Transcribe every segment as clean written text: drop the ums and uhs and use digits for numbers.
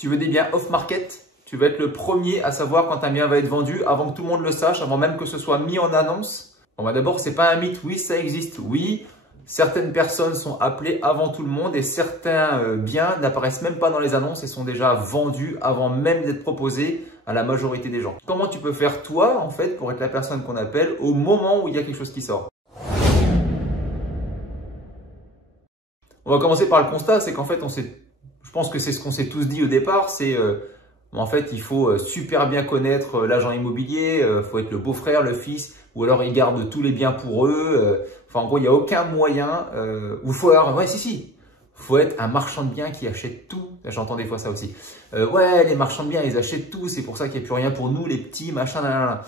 Tu veux des biens off-market? Tu veux être le premier à savoir quand un bien va être vendu avant que tout le monde le sache, avant même que ce soit mis en annonce? Bon, bah d'abord, c'est pas un mythe. Oui, ça existe. Oui, certaines personnes sont appelées avant tout le monde et certains biens n'apparaissent même pas dans les annonces et sont déjà vendus avant même d'être proposés à la majorité des gens. Comment tu peux faire toi, en fait, pour être la personne qu'on appelle au moment où il y a quelque chose qui sort? On va commencer par le constat, c'est qu'en fait, je pense que c'est ce qu'on s'est tous dit au départ, c'est en fait, il faut super bien connaître l'agent immobilier, il faut être le beau-frère, le fils, ou alors ils gardent tous les biens pour eux. Enfin, en gros, il n'y a aucun moyen où il faut avoir, ouais, si, faut être un marchand de biens qui achète tout. J'entends des fois ça aussi. Ouais, les marchands de biens, ils achètent tout, c'est pour ça qu'il n'y a plus rien pour nous, les petits, machin, nanana.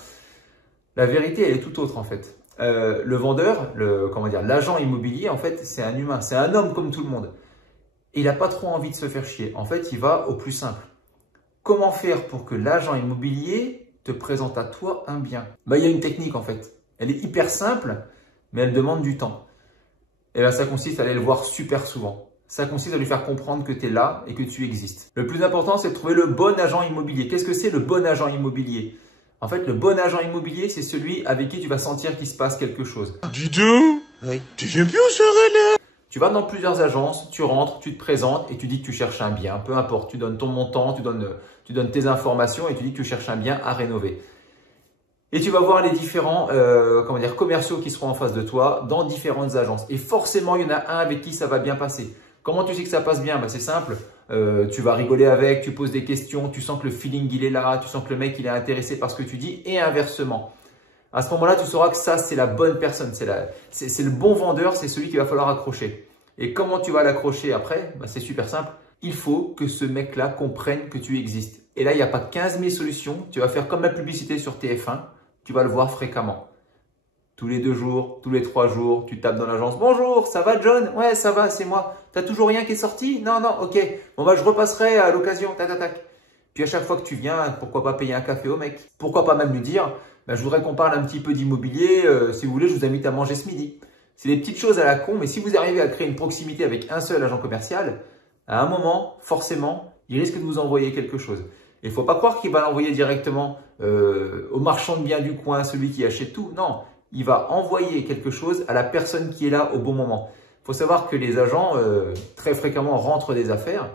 La vérité, elle est tout autre en fait. Le vendeur, l'agent immobilier, en fait, c'est un humain, c'est un homme comme tout le monde. Et il n'a pas trop envie de se faire chier. En fait, il va au plus simple. Comment faire pour que l'agent immobilier te présente à toi un bien? Bah, il y a une technique en fait. Elle est hyper simple, mais elle demande du temps. Et là, ça consiste à aller le voir super souvent. Ça consiste à lui faire comprendre que tu es là et que tu existes. Le plus important, c'est de trouver le bon agent immobilier. Qu'est-ce que c'est le bon agent immobilier? En fait, le bon agent immobilier, c'est celui avec qui tu vas sentir qu'il se passe quelque chose. Dis donc, oui. Tu viens plus au Sorel? Tu vas dans plusieurs agences, tu rentres, tu te présentes et tu dis que tu cherches un bien. Peu importe, tu donnes ton montant, tu donnes tes informations et tu dis que tu cherches un bien à rénover. Et tu vas voir les différents commerciaux qui seront en face de toi dans différentes agences. Et forcément, il y en a un avec qui ça va bien passer. Comment tu sais que ça passe bien? Bah, c'est simple. Tu vas rigoler avec, tu poses des questions, tu sens que le feeling il est là, tu sens que le mec il est intéressé par ce que tu dis et inversement. À ce moment-là, tu sauras que ça, c'est la bonne personne, c'est le bon vendeur, c'est celui qu'il va falloir accrocher. Et comment tu vas l'accrocher après? Bah, c'est super simple. Il faut que ce mec-là comprenne que tu existes. Et là, il n'y a pas 15 000 solutions. Tu vas faire comme la publicité sur TF1. Tu vas le voir fréquemment. Tous les 2 jours, tous les 3 jours, tu tapes dans l'agence. Bonjour, ça va John? Ouais, ça va, c'est moi. T'as toujours rien qui est sorti? Non, non, ok. Bon, bah, je repasserai à l'occasion. Tac, tac, tac. Puis à chaque fois que tu viens, pourquoi pas payer un café au mec? Pourquoi pas même lui dire, bah, je voudrais qu'on parle un petit peu d'immobilier. Si vous voulez, je vous invite à manger ce midi. C'est des petites choses à la con, mais si vous arrivez à créer une proximité avec un seul agent commercial, à un moment, forcément, il risque de vous envoyer quelque chose. Et il ne faut pas croire qu'il va l'envoyer directement au marchand de biens du coin, celui qui achète tout. Non, il va envoyer quelque chose à la personne qui est là au bon moment. Il faut savoir que les agents, très fréquemment, rentrent des affaires.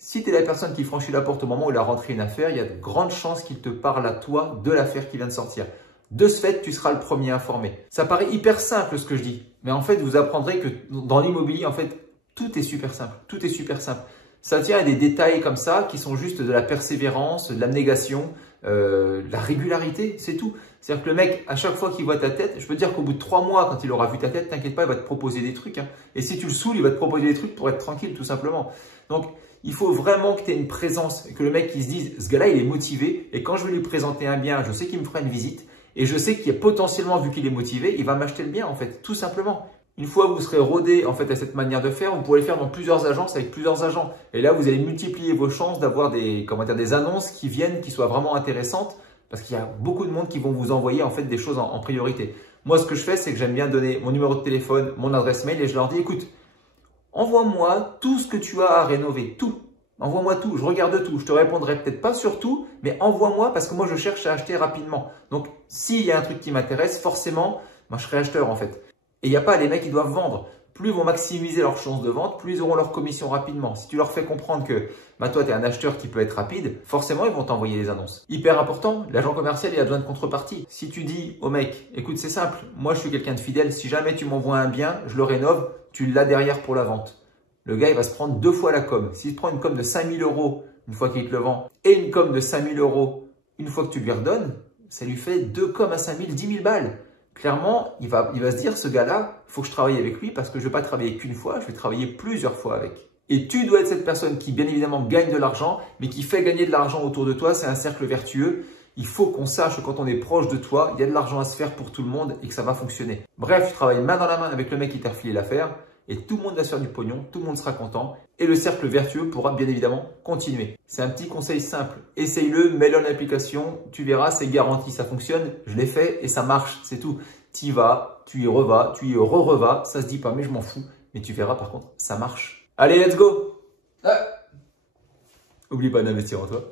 Si tu es la personne qui franchit la porte au moment où il a rentré une affaire, il y a de grandes chances qu'il te parle à toi de l'affaire qui vient de sortir. De ce fait, tu seras le premier informé. Ça paraît hyper simple ce que je dis, mais en fait, vous apprendrez que dans l'immobilier, en fait, tout est super simple. Tout est super simple. Ça tient à des détails comme ça qui sont juste de la persévérance, de l'abnégation, de la régularité, c'est tout. C'est-à-dire que le mec, à chaque fois qu'il voit ta tête, je peux te dire qu'au bout de 3 mois, quand il aura vu ta tête, t'inquiète pas, il va te proposer des trucs. Et si tu le saoules, il va te proposer des trucs pour être tranquille, tout simplement. Donc, il faut vraiment que tu aies une présence, que le mec qui se dise, ce gars-là, il est motivé. Et quand je vais lui présenter un bien, je sais qu'il me fera une visite. Et je sais qu'il y a potentiellement, vu qu'il est motivé, il va m'acheter le bien, en fait, tout simplement. Une fois que vous serez rodé en fait à cette manière de faire, vous pourrez le faire dans plusieurs agences avec plusieurs agents. Et là, vous allez multiplier vos chances d'avoir des annonces qui viennent, qui soient vraiment intéressantes, parce qu'il y a beaucoup de monde qui vont vous envoyer en fait des choses en priorité. Moi, ce que je fais, c'est que j'aime bien donner mon numéro de téléphone, mon adresse mail, et je leur dis, écoute, envoie-moi tout ce que tu as à rénover, tout. Envoie-moi tout, je regarde tout. Je te répondrai peut-être pas sur tout, mais envoie-moi parce que moi, je cherche à acheter rapidement. Donc, s'il y a un truc qui m'intéresse, forcément, moi, je serai acheteur en fait. Et il n'y a pas les mecs qui doivent vendre. Plus ils vont maximiser leurs chances de vente, plus ils auront leur commission rapidement. Si tu leur fais comprendre que bah, toi, tu es un acheteur qui peut être rapide, forcément, ils vont t'envoyer les annonces. Hyper important, l'agent commercial, il a besoin de contrepartie. Si tu dis au mec, écoute, c'est simple, moi, je suis quelqu'un de fidèle. Si jamais tu m'envoies un bien, je le rénove, tu l'as derrière pour la vente. Le gars, il va se prendre 2 fois la com. S'il prend une com de 5 000 € une fois qu'il te le vend et une com de 5 000 € une fois que tu lui redonnes, ça lui fait 2 coms à 5 000, 10 000 balles. Clairement, il va se dire, ce gars-là, il faut que je travaille avec lui parce que je ne vais pas travailler qu'une fois, je vais travailler plusieurs fois avec. Et tu dois être cette personne qui, bien évidemment, gagne de l'argent, mais qui fait gagner de l'argent autour de toi. C'est un cercle vertueux. Il faut qu'on sache que quand on est proche de toi, il y a de l'argent à se faire pour tout le monde et que ça va fonctionner. Bref, tu travailles main dans la main avec le mec qui t'a refilé l'affaire et tout le monde va se faire du pognon, tout le monde sera content et le cercle vertueux pourra bien évidemment continuer. C'est un petit conseil simple. Essaye-le, mets-le en application, tu verras, c'est garanti, ça fonctionne. Je l'ai fait et ça marche, c'est tout. Tu y vas, tu y revas, tu y re-revas, ça se dit pas mais je m'en fous. Mais tu verras par contre, ça marche. Allez, let's go! N'oublie pas d'investir en toi.